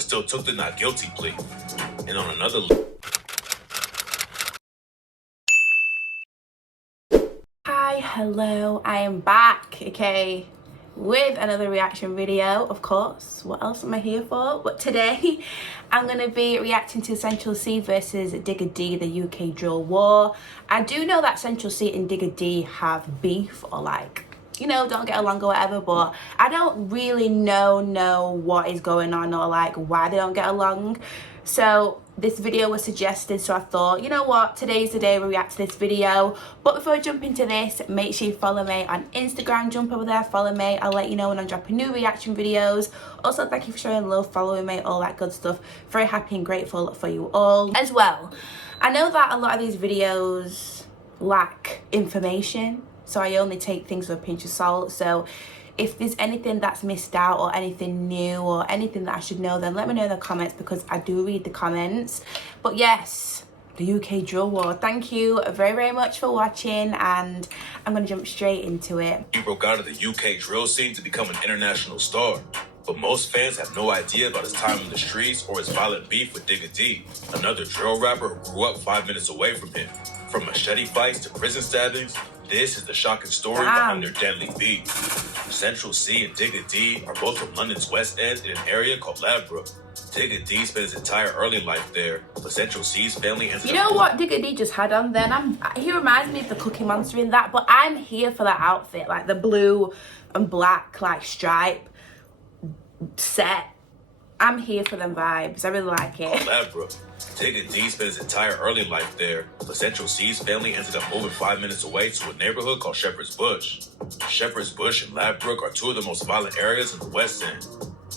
but still took the not guilty plea. And on another... Hi, hello, I am back, okay, with another reaction video, of course. What else am I here for? But today, I'm going to be reacting to Central C versus Digga D, the UK drill war. I do know that Central C and Digga D have beef, or like, you know, don't get along or whatever, but I don't really know what is going on or like why they don't get along. So this video was suggested, so I thought, you know what, today's the day we react to this video. But before I jump into this, make sure you follow me on Instagram. Jump over there, follow me. I'll let you know when I'm dropping new reaction videos. Also, thank you for showing love, following me, all that good stuff. Very happy and grateful for you all as well. I know that a lot of these videos lack information, so I only take things with a pinch of salt. So if there's anything that's missed out or anything new or anything that I should know, then let me know in the comments, because I do read the comments. But yes, the UK drill war. Thank you very much for watching, and I'm gonna jump straight into it. He broke out of the UK drill scene to become an international star, but most fans have no idea about his time in the streets or his violent beef with Digga D, another drill rapper who grew up 5 minutes away from him. From machete fights to prison stabbings, this is the shocking story behind their deadly beef. Central C and Digga D are both from London's West End in an area called Ladbroke. Digga D spent his entire early life there, but Central C's family ended up... You know what Digga D just had on then? He reminds me of the Cookie Monster in that, but I'm here for that outfit, like the blue and black like stripe set. I'm here for them vibes. I really like it. Ladbroke. Digga D spent his entire early life there, but Central C's family ended up moving 5 minutes away to a neighborhood called Shepherd's Bush. Shepherd's Bush and Ladbroke are two of the most violent areas in the West End.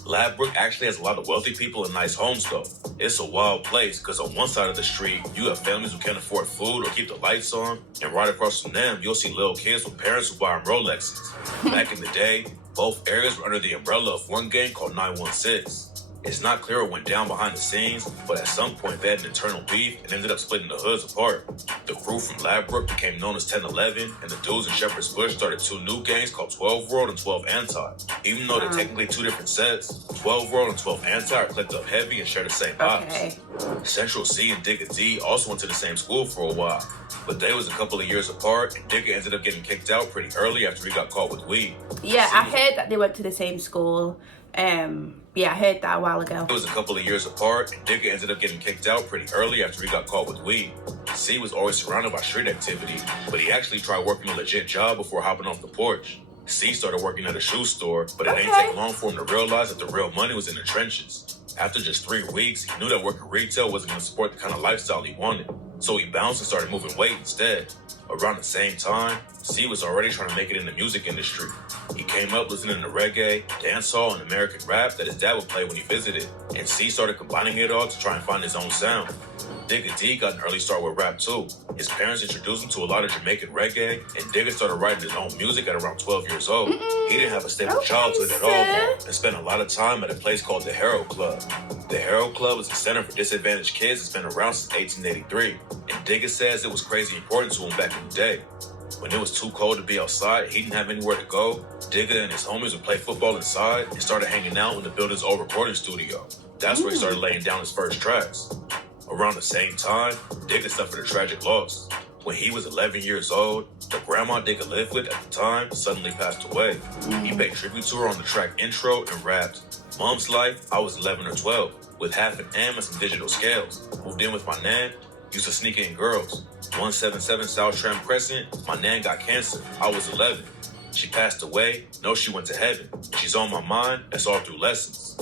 Ladbroke actually has a lot of wealthy people and nice homes though. It's a wild place because on one side of the street, you have families who can't afford food or keep the lights on, and right across from them, you'll see little kids with parents who buy them Rolexes. Back in the day, both areas were under the umbrella of one gang called 916. It's not clear what went down behind the scenes, but at some point they had an internal beef and ended up splitting the hoods apart. The crew from Ladbroke became known as 1011, and the dudes in Shepherd's Bush started two new gangs called 12 World and 12 Anti. Even though they're technically two different sets, 12 World and 12 Anti are clicked up heavy and share the same ops. Central C and Digga D also went to the same school for a while, but they was a couple of years apart, and Digga ended up getting kicked out pretty early after he got caught with weed. Yeah, I heard that they went to the same school. Yeah, I heard that a while ago. It was a couple of years apart, and Digga ended up getting kicked out pretty early after he got caught with weed. C was always surrounded by street activity, but he actually tried working a legit job before hopping off the porch. C started working at a shoe store, but it ain't take long for him to realize that the real money was in the trenches. After just 3 weeks, he knew that working retail wasn't going to support the kind of lifestyle he wanted, so he bounced and started moving weight instead. Around the same time, C was already trying to make it in the music industry. He came up listening to reggae, dancehall, and American rap that his dad would play when he visited, and C started combining it all to try and find his own sound. Digga D got an early start with rap too. His parents introduced him to a lot of Jamaican reggae, and Digga started writing his own music at around 12 years old. He didn't have a stable childhood at all, though, and spent a lot of time at a place called the Herald Club. The Herald Club is a center for disadvantaged kids that's been around since 1883, and Digga says it was crazy important to him back in the day. When it was too cold to be outside, he didn't have anywhere to go, Digga and his homies would play football inside and started hanging out in the building's old recording studio. That's where he started laying down his first tracks. Around the same time, Digga suffered a tragic loss. When he was 11 years old, the grandma Digga lived with at the time suddenly passed away. He paid tribute to her on the track Intro and rapped, "Mom's life, I was 11 or 12, with half an M and some digital scales. Moved in with my nan, used to sneak in girls. 177 South Tram Crescent, my nan got cancer, I was 11. She passed away, know she went to heaven. She's on my mind, that's all through lessons."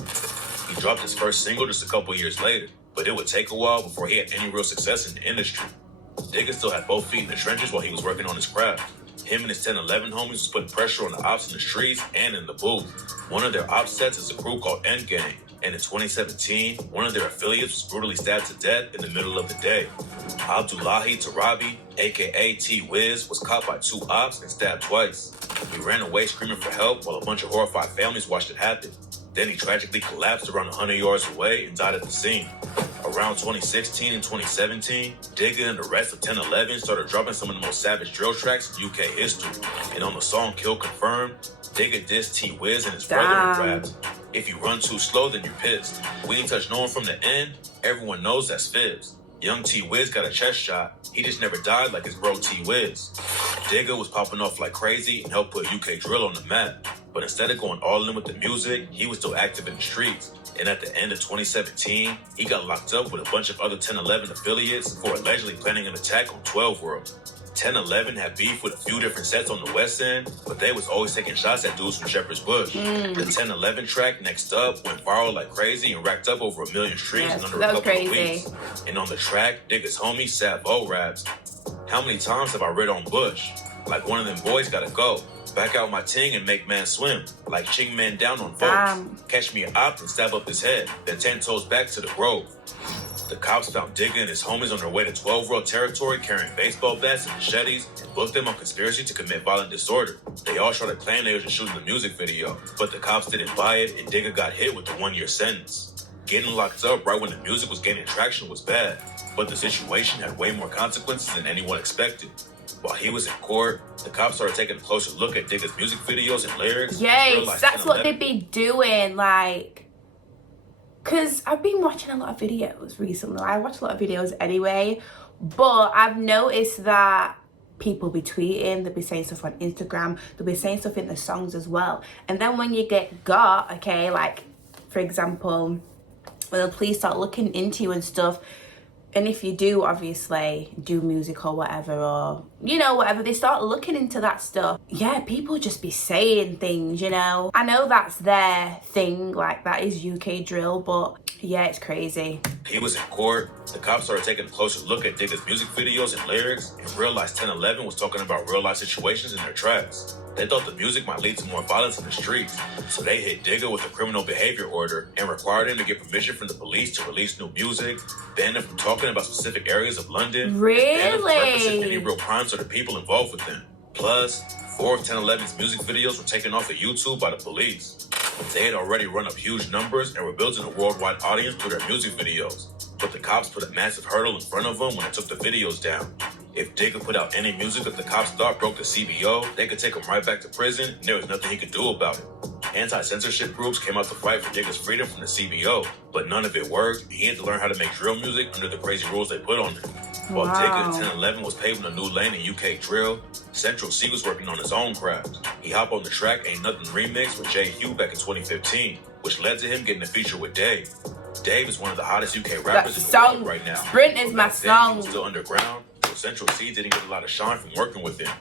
He dropped his first single just a couple years later, but it would take a while before he had any real success in the industry. Digga still had both feet in the trenches while he was working on his craft. Him and his 1011 homies was putting pressure on the ops in the streets and in the booth. One of their ops sets is a group called Endgame, and in 2017, one of their affiliates was brutally stabbed to death in the middle of the day. Abdullahi Tarabi, aka T-Wiz, was caught by 2 ops and stabbed twice. He ran away screaming for help while a bunch of horrified families watched it happen. Then he tragically collapsed around 100 yards away and died at the scene. Around 2016 and 2017, Digga and the rest of 1011 started dropping some of the most savage drill tracks in UK history. And on the song Kill Confirmed, Digga dissed T-Wiz and his brother in raps. If you run too slow, then you're pissed. We ain't touch no one from the end. Everyone knows that's fibs. Young T-Wiz got a chest shot. He just never died like his bro T-Wiz. Digga was popping off like crazy and helped put UK drill on the map. But instead of going all in with the music, he was still active in the streets. And at the end of 2017, he got locked up with a bunch of other 1011 affiliates for allegedly planning an attack on 12 World. 1011 had beef with a few different sets on the West End, but they was always taking shots at dudes from Shepherd's Bush. The 1011 track, Next Up, went viral like crazy and racked up over 1 million streams in under a couple of weeks. And on the track, Digga's homie Savo raps, "How many times have I read on Bush? Like one of them boys gotta go. Back out my ting and make man swim. Like ching man down on folks. Catch me an op and stab up his head. Then 10 toes back to the grove." The cops found Digga and his homies on their way to 12 World territory carrying baseball bats and machetes and booked them on conspiracy to commit violent disorder. They all started claiming they were just shooting the music video, but the cops didn't buy it and Digga got hit with the 1-year sentence. Getting locked up right when the music was gaining traction was bad, but the situation had way more consequences than anyone expected. While he was in court, the cops started taking a closer look at Digga's music videos and lyrics. Yes, that's what they be doing, like... Because I've been watching a lot of videos recently. I watch a lot of videos anyway, but I've noticed that people be tweeting, they'll be saying stuff on Instagram, they'll be saying stuff in the songs as well. And then when you get got, okay, like, for example, when the police start looking into you and stuff, and if you do obviously do music or whatever, or you know, whatever, they start looking into that stuff. Yeah, people just be saying things, you know. I know that's their thing, like that is UK drill, but yeah, it's crazy. He was in court. The cops started taking a closer look at Digga's music videos and lyrics and realized 1011 was talking about real life situations in their tracks. They thought the music might lead to more violence in the streets, so they hit Digga with a criminal behavior order and required him to get permission from the police to release new music, banned him from talking about specific areas of London, banned him from referencing any real crimes or the people involved with them. Plus, 4 of 1011's music videos were taken off of YouTube by the police. They had already run up huge numbers and were building a worldwide audience through their music videos, but the cops put a massive hurdle in front of them when they took the videos down. If Digga put out any music that the cops thought broke the CBO, they could take him right back to prison, and there was nothing he could do about it. Anti-censorship groups came out to fight for Digga's freedom from the CBO, but none of it worked, and he had to learn how to make drill music under the crazy rules they put on him. While Digga in 1011 was paving a new lane in UK drill, Central C was working on his own craft. He hopped on the track Ain't Nothing remix with J. Hugh back in 2015, which led to him getting a feature with Dave. Dave is one of the hottest UK rappers in the world right now. Sprint is my song. He was still underground, so Central C didn't get a lot of shine from working with him.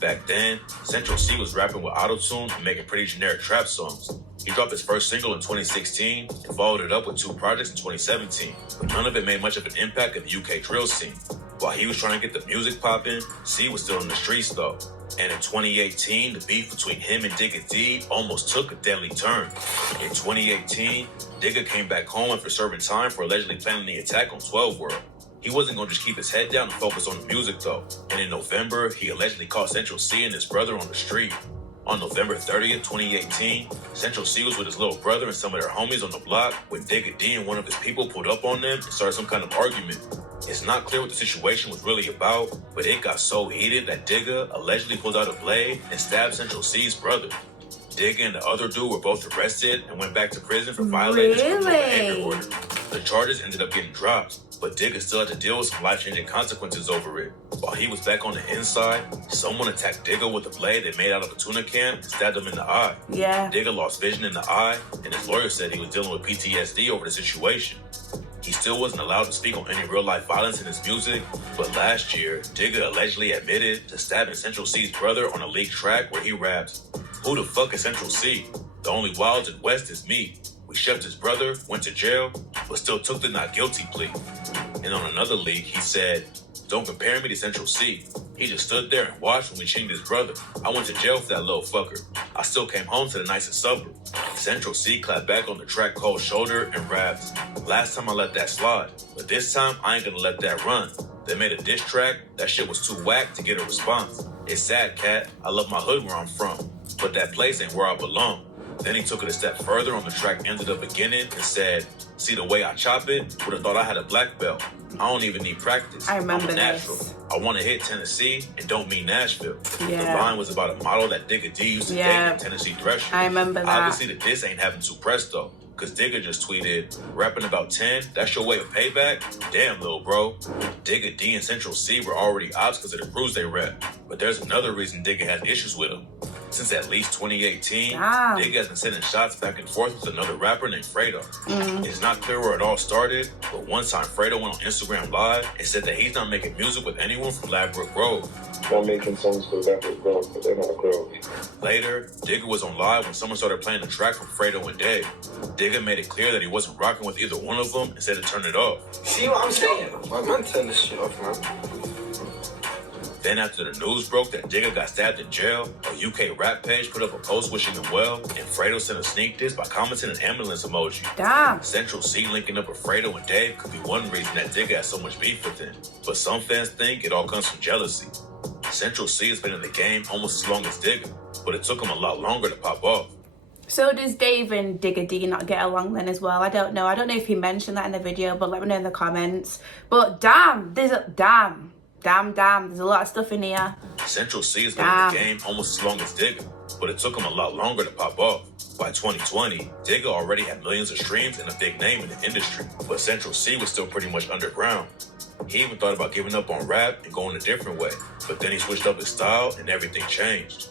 Back then, Central C was rapping with autotune and making pretty generic trap songs. He dropped his first single in 2016 and followed it up with 2 projects in 2017, but none of it made much of an impact in the UK drill scene. While he was trying to get the music popping, C was still in the streets though. And in 2018, the beef between him and Digga D almost took a deadly turn. In 2018, Digga came back home after serving time for allegedly planning the attack on 12 World. He wasn't going to just keep his head down and focus on the music though. And in November, he allegedly caught Central C and his brother on the street. On November 30th, 2018, Central C was with his little brother and some of their homies on the block when Digga D and one of his people pulled up on them and started some kind of argument. It's not clear what the situation was really about, but it got so heated that Digga allegedly pulled out a blade and stabbed Central C's brother. Digga and the other dude were both arrested and went back to prison for violating his criminal behavior order. The charges ended up getting dropped, but Digga still had to deal with some life-changing consequences over it. While he was back on the inside, someone attacked Digga with a blade they made out of a tuna can and stabbed him in the eye. Yeah. Digga lost vision in the eye, and his lawyer said he was dealing with PTSD over the situation. He still wasn't allowed to speak on any real-life violence in his music, but last year, Digga allegedly admitted to stabbing Central C's brother on a leaked track where he raps, "Who the fuck is Central C? The only wilds in West is me. We shoved his brother, went to jail, but still took the not guilty plea." And on another leak, he said, "Don't compare me to Central C. He just stood there and watched when we chinged his brother. I went to jail for that little fucker. I still came home to the nicest suburb." Central C clapped back on the track Cold Shoulder and rapped, "Last time I let that slide, but this time I ain't gonna let that run. They made a diss track, that shit was too whack to get a response. It's sad, cat, I love my hood where I'm from, but that place ain't where I belong." Then he took it a step further on the track Ended Up Beginning and said, See, the way I chop it, would have thought I had a black belt. I don't even need practice. I remember I'm a natural. this. I want to hit Tennessee and don't mean Nashville. Yeah. The line was about a model that Digga D used to date in Tennessee Thresher. I remember that. Obviously, the diss ain't having too press though. Cause Digga just tweeted, rapping about 10, that's your way of payback? Damn, little bro. Digga D and Central C were already ops because of the crews they rep. But there's another reason Digga has issues with him. Since at least 2018, Digga has been sending shots back and forth with another rapper named Fredo. It's not clear where it all started, but one time Fredo went on Instagram Live and said that he's not making music with anyone from Ladbroke Grove. I'm making songs for Ladbroke Grove, but they're not clear. Later, Digga was on live when someone started playing a track from Fredo and Dave. Digga made it clear that he wasn't rocking with either one of them and said to turn it off. See what I'm saying? My man turn this shit off, man. Then after the news broke that Digga got stabbed in jail, a UK rap page put up a post wishing him well, and Fredo sent a sneak diss by commenting an ambulance emoji. Damn. Central C linking up with Fredo and Dave could be one reason that Digga has so much beef with him, but some fans think it all comes from jealousy. Central C has been in the game almost as long as Digga, but it took him a lot longer to pop off. So does Dave and Digga D not get along then as well? I don't know. I don't know if he mentioned that in the video, but let me know in the comments. But damn, there's a lot of stuff in here. Central C has been in the game almost as long as Digga, but it took him a lot longer to pop off. By 2020, Digga already had millions of streams and a big name in the industry, but Central C was still pretty much underground. He even thought about giving up on rap and going a different way, but then he switched up his style and everything changed.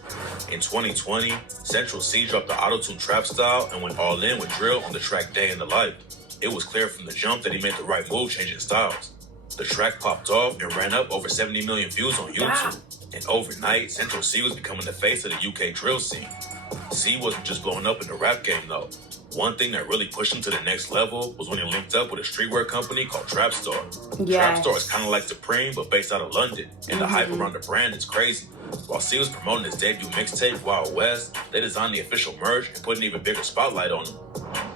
In 2020, Central C dropped the auto-tune trap style and went all in with drill on the track Day in the Life. It was clear from the jump that he made the right move changing styles. The track popped off and ran up over 70 million views on YouTube. And overnight, Central C was becoming the face of the UK drill scene. C wasn't just blowing up in the rap game though. One thing that really pushed him to the next level was when he linked up with a streetwear company called Trapstar. Trapstar is kind of like Supreme, but based out of London, and the hype around the brand is crazy. While C was promoting his debut mixtape, Wild West, they designed the official merch and put an even bigger spotlight on him.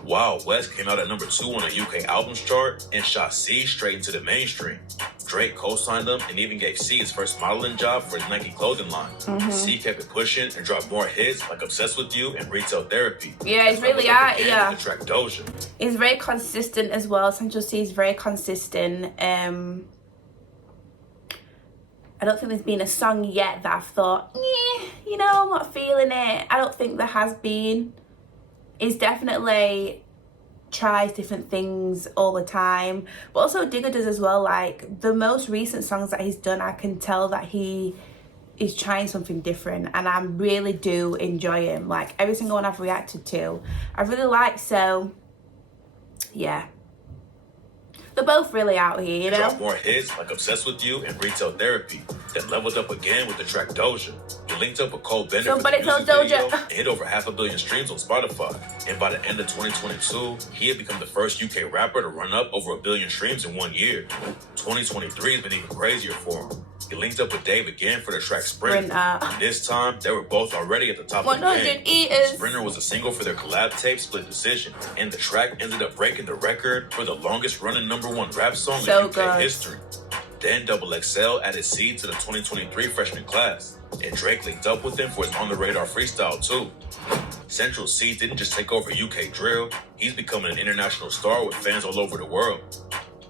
Wild West came out at number 2 on the UK albums chart and shot C straight into the mainstream. Drake co-signed him and even gave C his first modeling job for his Nike clothing line. C kept it pushing and dropped more hits like Obsessed With You and Retail Therapy. Yeah, it's really out, yeah. The track Doja. He's very consistent as well. Central C is very consistent. I don't think there's been a song yet that I've thought, you know, I'm not feeling it. I don't think there has been. He's definitely tries different things all the time, but also Digga does as well. Like the most recent songs that he's done, I can tell that he is trying something different, and I really do enjoy him. Like every single one I've reacted to, I really like. So yeah, they're both really out here, you know. Dropped more hits like Obsessed With You and Retail Therapy, then leveled up again with the track Doja. He linked up with Cole Bennett for the music video and hit over 500 million streams on Spotify. And by the end of 2022, he had become the first UK rapper to run up over 1 billion streams in 1 year. 2023 has been even crazier for him. He linked up with Dave again for the track Sprinter. And this time, they were both already at the top of the game. Sprinter was a single for their collab tape, Split Decision, and the track ended up breaking the record for the longest running #1 rap song in UK history. Then Double XL added C to the 2023 freshman class, and Drake linked up with him for his On The Radar freestyle too. Central C didn't just take over UK drill, he's becoming an international star with fans all over the world.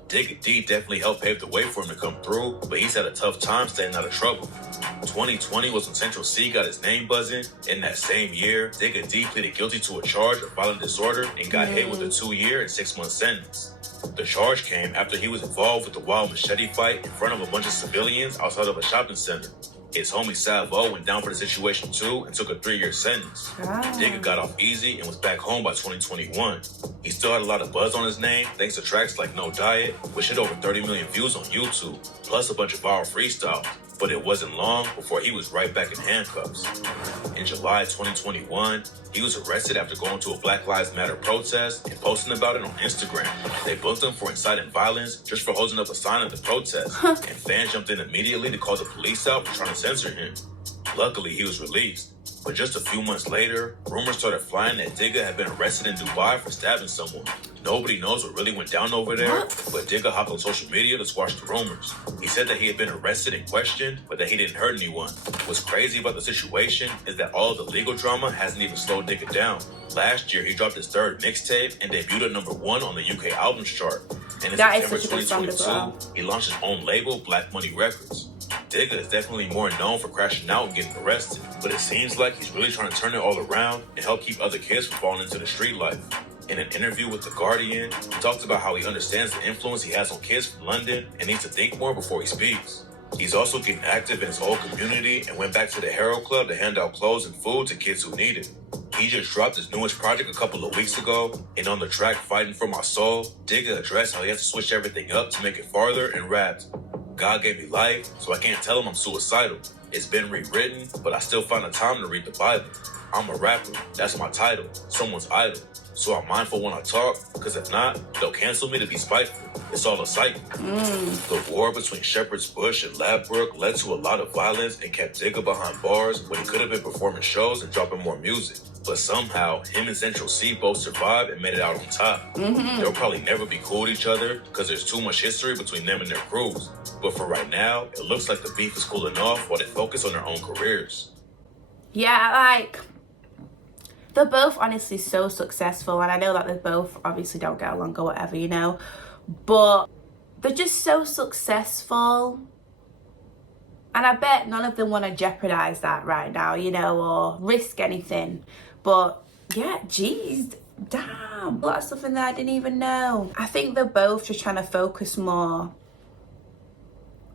Digga D definitely helped pave the way for him to come through, but he's had a tough time staying out of trouble. 2020 was when Central C got his name buzzing. In that same year, Digga D pleaded guilty to a charge of violent disorder and got hit with a 2-year and 6-month sentence. The charge came after he was involved with a wild machete fight in front of a bunch of civilians outside of a shopping center. His homie Salvo went down for the situation too and took a 3-year sentence. Digga got off easy and was back home by 2021. He still had a lot of buzz on his name thanks to tracks like No Diet, which hit over 30 million views on YouTube, plus a bunch of viral freestyles. But it wasn't long before he was right back in handcuffs. In July 2021, he was arrested after going to a Black Lives Matter protest and posting about it on Instagram. They booked him for inciting violence just for holding up a sign at the protest, and fans jumped in immediately to call the police out for trying to censor him. Luckily, he was released. But just a few months later, rumors started flying that Digga had been arrested in Dubai for stabbing someone. Nobody knows what really went down over there, but Digga hopped on social media to squash the rumors. He said that he had been arrested and questioned, but that he didn't hurt anyone. What's crazy about the situation is that all of the legal drama hasn't even slowed Digga down. Last year, he dropped his third mixtape and debuted at #1 on the UK albums chart. And in That is September such a good song as 2022, well. he launched his own label, Black Money Records. Digga is definitely more known for crashing out and getting arrested, but it seems like he's really trying to turn it all around and help keep other kids from falling into the street life. In an interview with The Guardian, he talks about how he understands the influence he has on kids from London and needs to think more before he speaks. He's also getting active in his old community and went back to the Herald Club to hand out clothes and food to kids who need it. He just dropped his newest project a couple of weeks ago, and on the track Fighting for My Soul, Digga addressed how he has to switch everything up to make it farther and rapped, "God gave me life, so I can't tell him I'm suicidal. It's been rewritten, but I still find the time to read the Bible. I'm a rapper, that's my title, someone's idol. So I'm mindful when I talk, because if not, they'll cancel me to be spiteful. It's all a cycle." The war between Shepherd's Bush and Ladbroke led to a lot of violence and kept Digga behind bars when he could have been performing shows and dropping more music. But somehow, him and Central C both survived and made it out on top. They'll probably never be cool with each other because there's too much history between them and their crews. But for right now, it looks like the beef is cooling off while they focus on their own careers. Yeah, like, they're both honestly so successful, and I know that they both obviously don't get along or whatever, you know, but they're just so successful, and I bet none of them want to jeopardize that right now, you know, or risk anything. But yeah, geez, damn, a lot of stuff in there I didn't even know. I think they're both just trying to focus more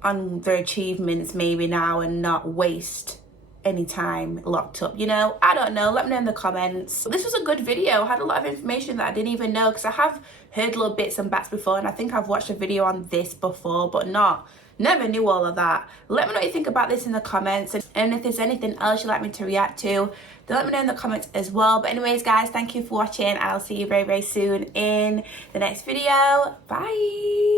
on their achievements maybe now and not waste any time locked up, you know. I don't know, let me know in the comments. This was a good video, had a lot of information that I didn't even know, because I have heard little bits and bats before, and I think I've watched a video on this before, but never knew all of that. Let me know what you think about this in the comments, and if there's anything else you'd like me to react to, then let me know in the comments as well. But anyways guys, thank you for watching, and I'll see you very, very soon in the next video. Bye.